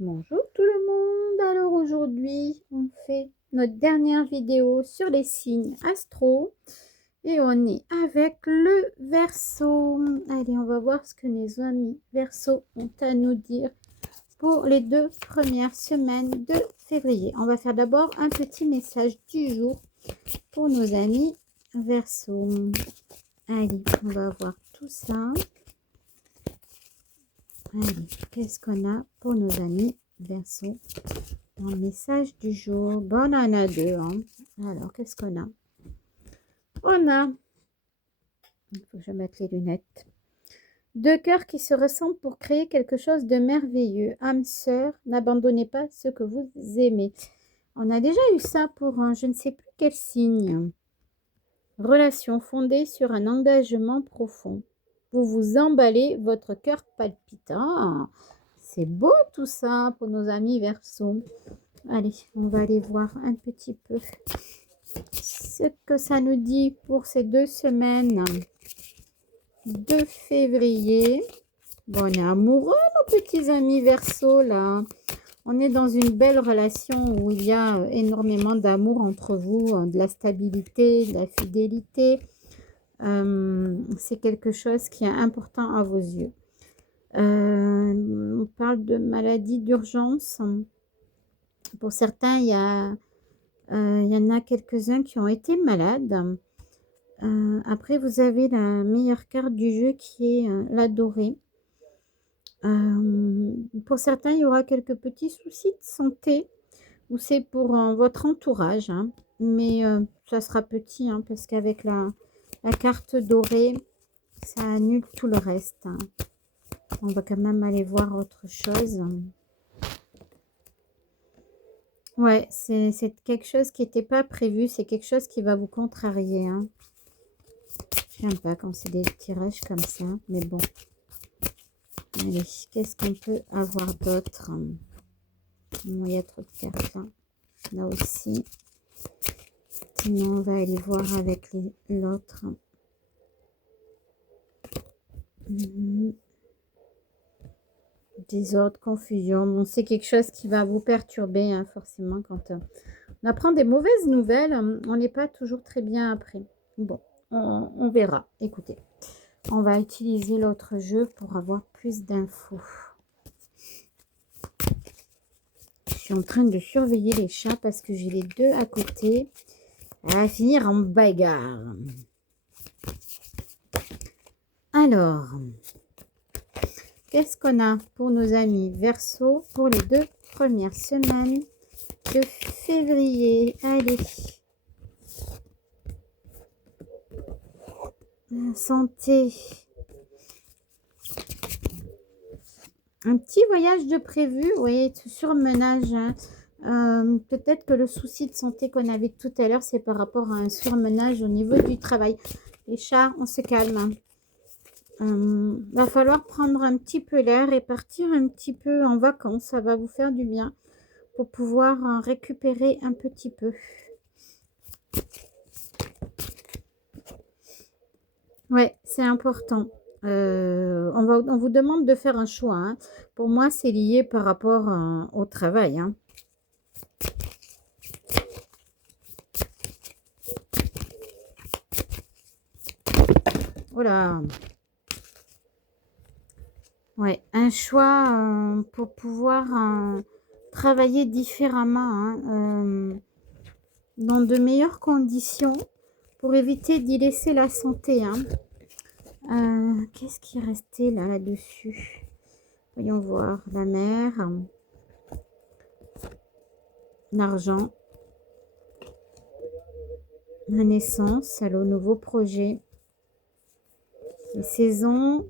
Bonjour tout le monde, alors aujourd'hui on fait notre dernière vidéo sur les signes astro et on est avec le Verseau. Allez, on va voir ce que les amis Verseau ont à nous dire pour les 2 premières semaines de février. On va faire d'abord un petit message du jour pour nos amis Verseau. Allez, on va voir tout ça. Allez, qu'est-ce qu'on a pour nos amis Verseau dans le message du jour? Bon, on en a deux. Hein. Alors, qu'est-ce qu'on a? On a, il faut que je mette les lunettes. 2 cœurs qui se ressemblent pour créer quelque chose de merveilleux. Âme sœur, n'abandonnez pas ce que vous aimez. On a déjà eu ça pour un, je ne sais plus quel signe. Relation fondée sur un engagement profond. Vous vous emballez, votre cœur palpitant. C'est beau tout ça pour nos amis Verseau. Allez, on va aller voir un petit peu ce que ça nous dit pour ces 2 semaines de février. Bon, on est amoureux, nos petits amis Verseau, là. On est dans une belle relation où il y a énormément d'amour entre vous, de la stabilité, de la fidélité. C'est quelque chose qui est important à vos yeux. On parle de maladie d'urgence. Pour certains, il y en a quelques-uns qui ont été malades. Après, vous avez la meilleure carte du jeu qui est l'adoré. Pour certains, il y aura quelques petits soucis de santé ou c'est pour votre entourage. Hein. Mais ça sera petit hein, parce qu'avec la carte dorée, ça annule tout le reste. Hein. On va quand même aller voir autre chose. Ouais, c'est quelque chose qui n'était pas prévu. C'est quelque chose qui va vous contrarier. Hein. J'aime pas quand c'est des tirages comme ça. Mais bon. Allez, qu'est-ce qu'on peut avoir d'autre? Il y a trop de cartes. Hein. Là aussi. Sinon, on va aller voir avec l'autre. Désordre, confusion. Bon, c'est quelque chose qui va vous perturber, hein, forcément, quand on apprend des mauvaises nouvelles. On n'est pas toujours très bien après. Bon, on verra. Écoutez, on va utiliser l'autre jeu pour avoir plus d'infos. Je suis en train de surveiller les chats parce que j'ai les deux à côté. Elle va finir en bagarre. Alors, qu'est-ce qu'on a pour nos amis Verseau pour les 2 premières semaines de février? Allez. La santé. Un petit voyage de prévu, oui, surmenage. Hein. Peut-être que le souci de santé qu'on avait tout à l'heure, c'est par rapport à un surmenage au niveau du travail. Les chats, on se calme. Va falloir prendre un petit peu l'air et partir un petit peu en vacances. Ça va vous faire du bien pour pouvoir récupérer un petit peu. Ouais, c'est important. On vous demande de faire un choix. Hein. Pour moi, c'est lié par rapport au travail. Hein. Voilà. Ouais, un choix pour pouvoir travailler différemment, hein, dans de meilleures conditions, pour éviter d'y laisser la santé. Hein. Qu'est-ce qui est resté là-dessus? Voyons voir. La mer, l'argent, la naissance, le nouveau projet, les saisons,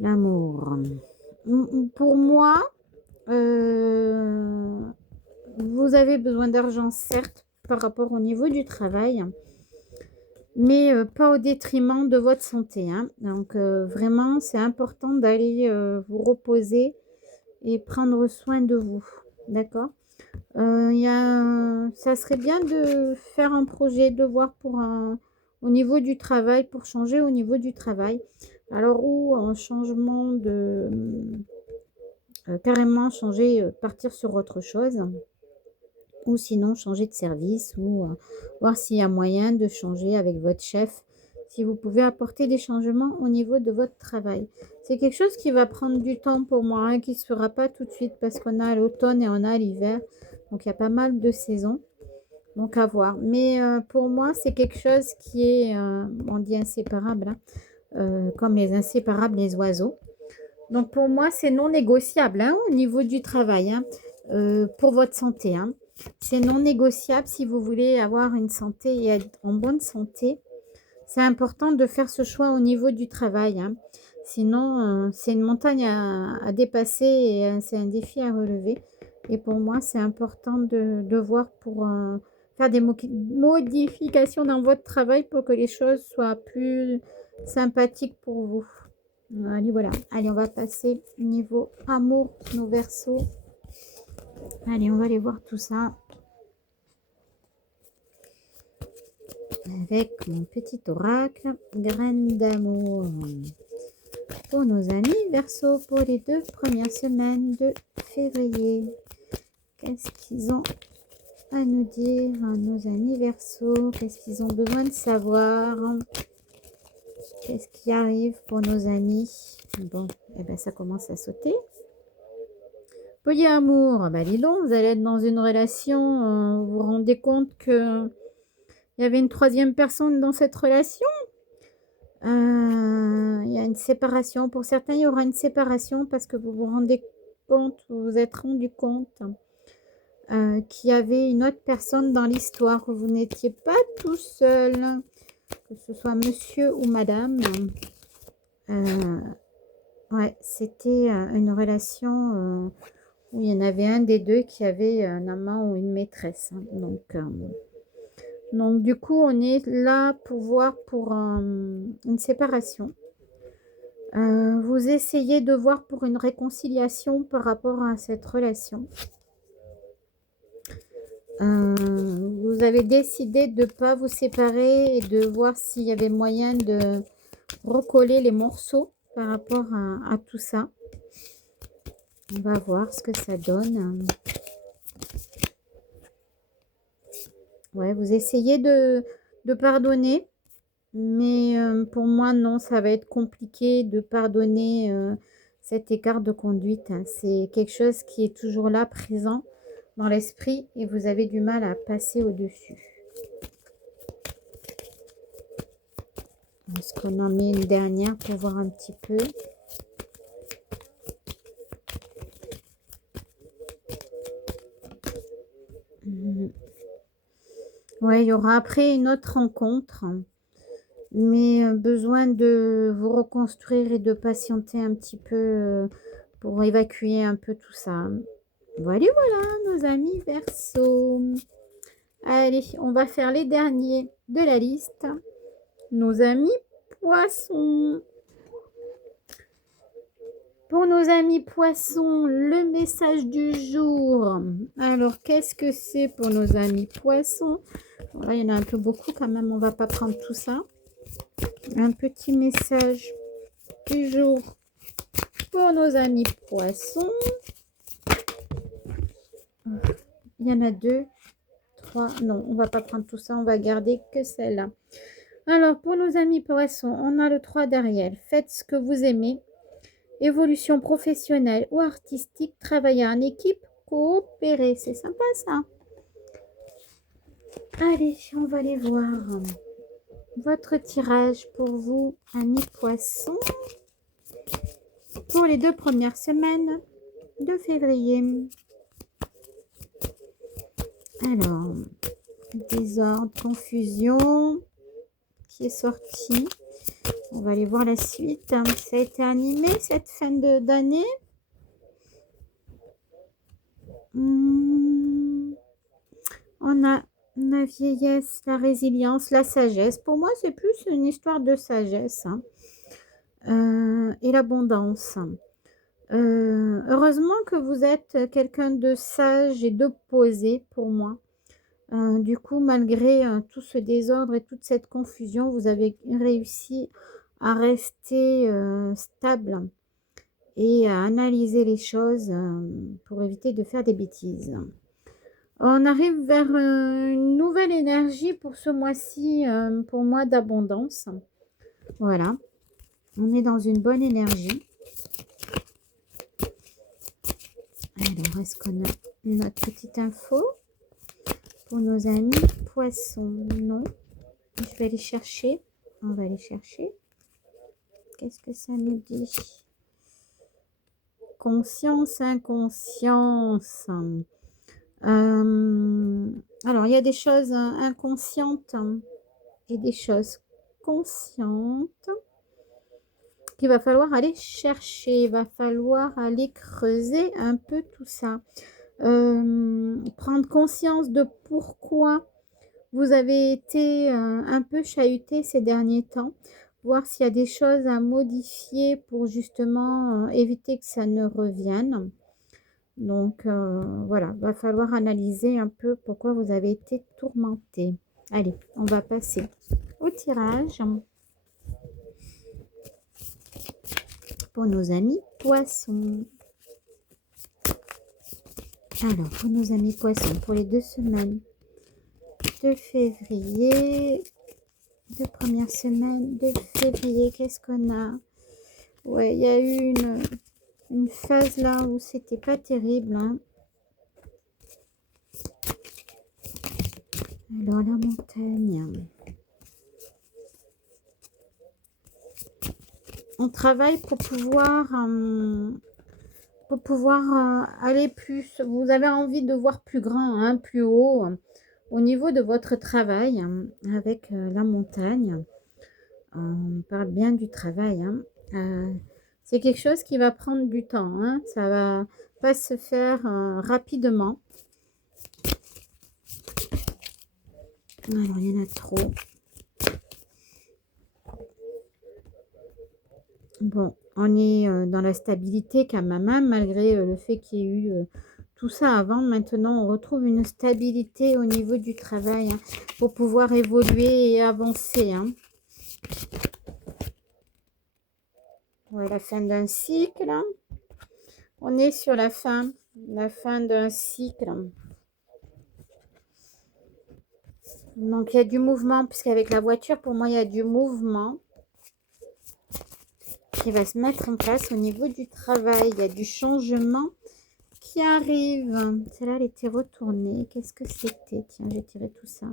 l'amour. Pour moi, vous avez besoin d'argent, certes, par rapport au niveau du travail, mais pas au détriment de votre santé. Hein. Donc, vraiment, c'est important d'aller vous reposer et prendre soin de vous. D'accord? Ça serait bien de faire un projet, de voir au niveau du travail, pour changer au niveau du travail. Alors, ou un changement de... carrément changer, partir sur autre chose. Ou sinon changer de service ou voir s'il y a moyen de changer avec votre chef, si vous pouvez apporter des changements au niveau de votre travail. C'est quelque chose qui va prendre du temps pour moi, hein, qui ne se fera pas tout de suite parce qu'on a l'automne et on a l'hiver. Donc il y a pas mal de saisons, donc à voir. Mais pour moi, c'est quelque chose qui est, on dit inséparable, hein, comme les inséparables, les oiseaux. Donc pour moi, c'est non négociable, hein, au niveau du travail, hein, pour votre santé, hein. C'est non négociable si vous voulez avoir une santé et être en bonne santé. C'est important de faire ce choix au niveau du travail, hein. Sinon, c'est une montagne à dépasser et c'est un défi à relever. Et pour moi, c'est important de voir pour faire des modifications dans votre travail pour que les choses soient plus sympathiques pour vous. Allez, voilà. Allez, on va passer niveau amour, nos versos. Allez, on va aller voir tout ça avec mon petit oracle. Graine d'amour pour nos amis Verseau pour les 2 premières semaines de février. Qu'est-ce qu'ils ont à nous dire, nos amis Verseau? Qu'est-ce qu'ils ont besoin de savoir? Qu'est-ce qui arrive pour nos amis? Bon, eh ben ça commence à sauter. Polyamour, bah dis donc, vous allez être dans une relation, vous vous rendez compte que il y avait une troisième personne dans cette relation. Il y a une séparation. Pour certains, il y aura une séparation parce que vous vous rendez compte, vous vous êtes rendu compte qu'il y avait une autre personne dans l'histoire, que vous n'étiez pas tout seul, que ce soit monsieur ou madame. Ouais, c'était une relation où il y en avait un des deux qui avait un amant ou une maîtresse, hein. Donc, du coup, on est là pour voir pour une séparation. Vous essayez de voir pour une réconciliation par rapport à cette relation. Vous avez décidé de ne pas vous séparer et de voir s'il y avait moyen de recoller les morceaux par rapport à tout ça. On va voir ce que ça donne. Ouais, vous essayez de pardonner, mais pour moi, non, ça va être compliqué de pardonner cet écart de conduite, hein. C'est quelque chose qui est toujours là, présent dans l'esprit, et vous avez du mal à passer au-dessus. Est-ce qu'on en met une dernière pour voir un petit peu? Ouais, il y aura après une autre rencontre, mais besoin de vous reconstruire et de patienter un petit peu pour évacuer un peu tout ça. Voilà, voilà, nos amis Verseau. Allez, on va faire les derniers de la liste. Nos amis Poissons. Pour nos amis Poissons, le message du jour. Alors, qu'est-ce que c'est pour nos amis Poissons? Bon, là, il y en a un peu beaucoup quand même, on ne va pas prendre tout ça. Un petit message du jour pour nos amis Poissons. Il y en a 2, 3. Non, on ne va pas prendre tout ça, on va garder que celle-là. Alors, pour nos amis Poissons, on a le 3 derrière. Faites ce que vous aimez. Évolution professionnelle ou artistique, travailler en équipe, coopérer. C'est sympa ça. Allez, on va aller voir votre tirage pour vous, amis Poissons, pour les 2 premières semaines de février. Alors, désordre, confusion qui est sorti. On va aller voir la suite. Ça a été animé cette fin d'année. On a la vieillesse, la résilience, la sagesse. Pour moi, c'est plus une histoire de sagesse, hein. Et l'abondance. Heureusement que vous êtes quelqu'un de sage et de posé pour moi. Du coup, malgré tout ce désordre et toute cette confusion, vous avez réussi à rester stable et à analyser les choses pour éviter de faire des bêtises. On arrive vers une nouvelle énergie pour ce mois-ci, pour moi d'abondance. Voilà, on est dans une bonne énergie. Alors, est-ce qu'on a notre petite info pour nos amis poissons? Non, je vais aller chercher. On va aller chercher. Qu'est-ce que ça nous dit? Conscience, inconscience. Alors, il y a des choses inconscientes et des choses conscientes qu'il va falloir aller chercher. Il va falloir aller creuser un peu tout ça. Prendre conscience de pourquoi vous avez été un peu chahuté ces derniers temps. Voir s'il y a des choses à modifier pour justement éviter que ça ne revienne. Donc voilà, va falloir analyser un peu pourquoi vous avez été tourmenté. Allez, on va passer au tirage pour nos amis poissons. Alors, pour nos amis poissons, pour les 2 semaines de février, 2 premières semaines de février, qu'est-ce qu'on a? Ouais, il y a eu une phase là où c'était pas terrible, hein. Alors, la montagne. On travaille pour pouvoir aller plus. Vous avez envie de voir plus grand, hein, plus haut, au niveau de votre travail, avec la montagne. On parle bien du travail, hein. C'est quelque chose qui va prendre du temps, hein. Ça va pas se faire rapidement. Alors, il y en a trop. Bon, on est dans la stabilité quand même, hein, malgré le fait qu'il y ait eu tout ça avant. Maintenant, on retrouve une stabilité au niveau du travail, hein, pour pouvoir évoluer et avancer, hein. Ouais, la fin d'un cycle. On est sur la fin d'un cycle. Donc, il y a du mouvement, puisqu'avec la voiture, pour moi, il y a du mouvement qui va se mettre en place au niveau du travail. Il y a du changement qui arrive. Celle-là, elle était retournée. Qu'est-ce que c'était? Tiens, j'ai tiré tout ça.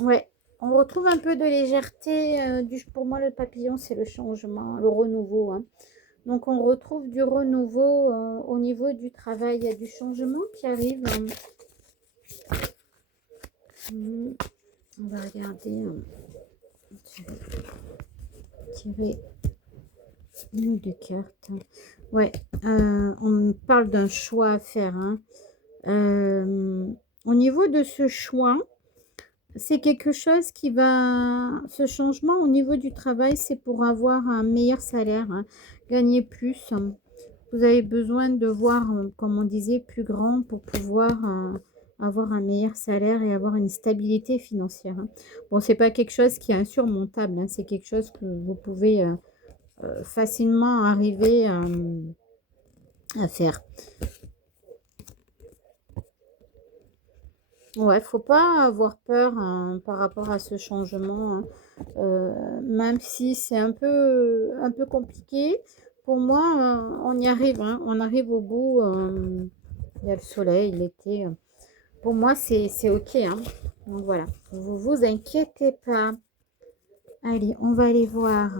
Ouais, on retrouve un peu de légèreté. Pour moi, le papillon, c'est le changement, le renouveau, hein. Donc, on retrouve du renouveau au niveau du travail. Il y a du changement qui arrive. On va regarder. Tirer une ou deux cartes. Ouais, on parle d'un choix à faire, hein. Au niveau de ce choix, c'est quelque chose qui va... Ce changement au niveau du travail, c'est pour avoir un meilleur salaire, hein, gagner plus. Vous avez besoin de voir, comme on disait, plus grand pour pouvoir avoir un meilleur salaire et avoir une stabilité financière, hein. Bon, c'est pas quelque chose qui est insurmontable, hein, c'est quelque chose que vous pouvez facilement arriver à faire. Ouais, faut pas avoir peur, hein, par rapport à ce changement, hein. Même si c'est un peu compliqué, pour moi, on y arrive, hein, on arrive au bout. Il y a le soleil, l'été. Pour moi, c'est OK, hein. Donc voilà, vous vous inquiétez pas. Allez, on va aller voir.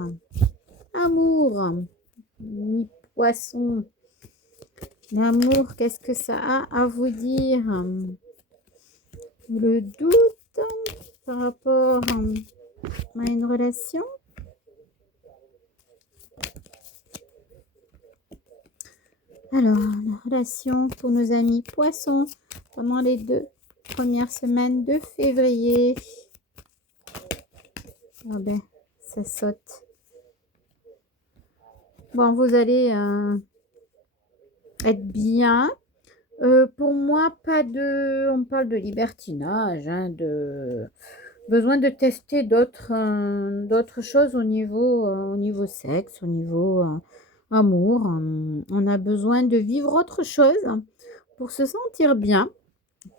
Amour, mi poisson. L'amour, qu'est-ce que ça a à vous dire? Le doute par rapport à une relation. Alors, la relation pour nos amis poissons pendant les 2 premières semaines de février. Ah ben, ça saute. Bon, vous allez être bien. Pour moi, pas de... On parle de libertinage, hein, besoin de tester d'autres choses au niveau sexe, au niveau amour. On a besoin de vivre autre chose pour se sentir bien.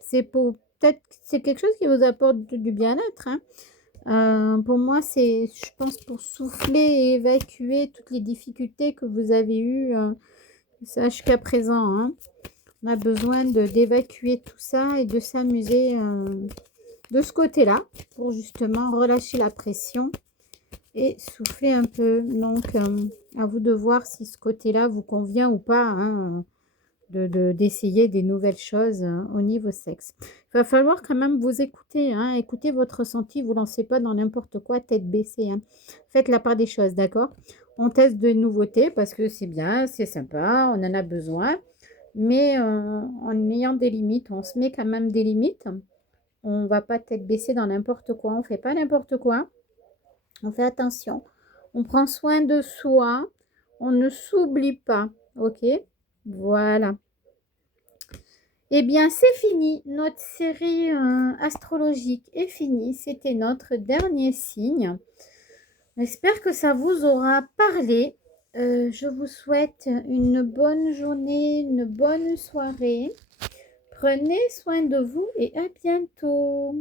C'est pour peut-être c'est quelque chose qui vous apporte du bien-être, hein. Pour moi, c'est, je pense, pour souffler et évacuer toutes les difficultés que vous avez eues jusqu'à présent, hein. On a besoin d'évacuer tout ça et de s'amuser de ce côté-là pour justement relâcher la pression et souffler un peu. Donc, à vous de voir si ce côté-là vous convient ou pas, hein, d'essayer des nouvelles choses au niveau sexe. Il va falloir quand même vous écouter, hein, écoutez votre ressenti, vous lancez pas dans n'importe quoi, tête baissée, hein. Faites la part des choses, d'accord? On teste de nouveautés parce que c'est bien, c'est sympa, on en a besoin, mais en ayant des limites, on se met quand même des limites. On va pas tête baissée dans n'importe quoi, on fait pas n'importe quoi, on fait attention, on prend soin de soi, on ne s'oublie pas, ok? Voilà. Eh bien, c'est fini. Notre série astrologique est finie. C'était notre dernier signe. J'espère que ça vous aura parlé. Je vous souhaite une bonne journée, une bonne soirée. Prenez soin de vous et à bientôt.